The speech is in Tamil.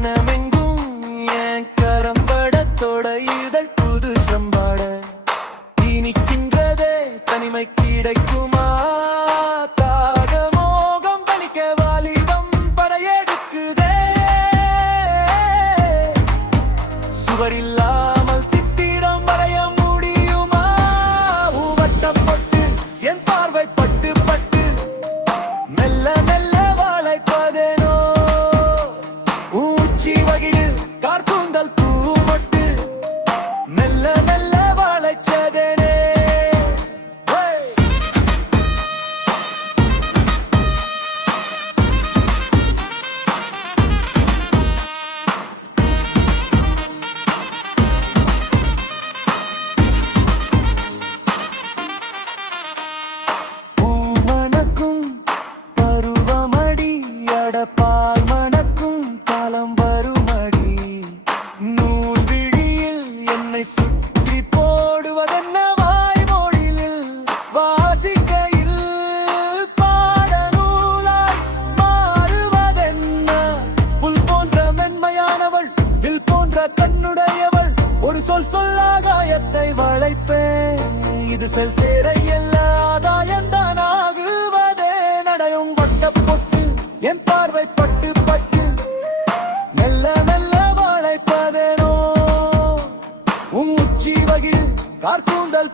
கண்ணமெங்கும் என் கரம்படத்தோட இதழ் புது சம்பாட இனிக்கின்றதே தனிமை கிடைக்குமா தாகமோகம் தனிக்க வாலிபம் படையெடுக்குதே சுவரில்லாமல் சித்திரம் வரைய முடியுமா வட்டப்பட்டு என் பார்வை பட்டு பட்டு மெல்ல மெல்ல வாழைப்பதேனோ ஊச்சி வகிடு கார்கூந்தல் பூ மொட்டு மெல்ல மெல்ல வாழைச்சதேனே பால் மணக்கும் காலம் வருமடி நூல் விழியில் என்னை சுற்றி போடுவதென்ன வாய்மொழியில் வாசிக்கையில் பாட நூலாய் மாறுவதென்ன புல் போன்ற மென்மையானவள் வில் போன்ற கண்ணுடையவள் ஒரு சொல் சொல்லாகாயத்தை வளைப்பேன் இது செல் சேர எல்லா ஆதாயந்தான் ஆகுவதே நடையும் வட்ட பொட்டு என் பார்வை பட்டு பட்டு மெல்ல மெல்ல வாழைப்பதேனோ உச்சி வகில் கார்கூந்தல்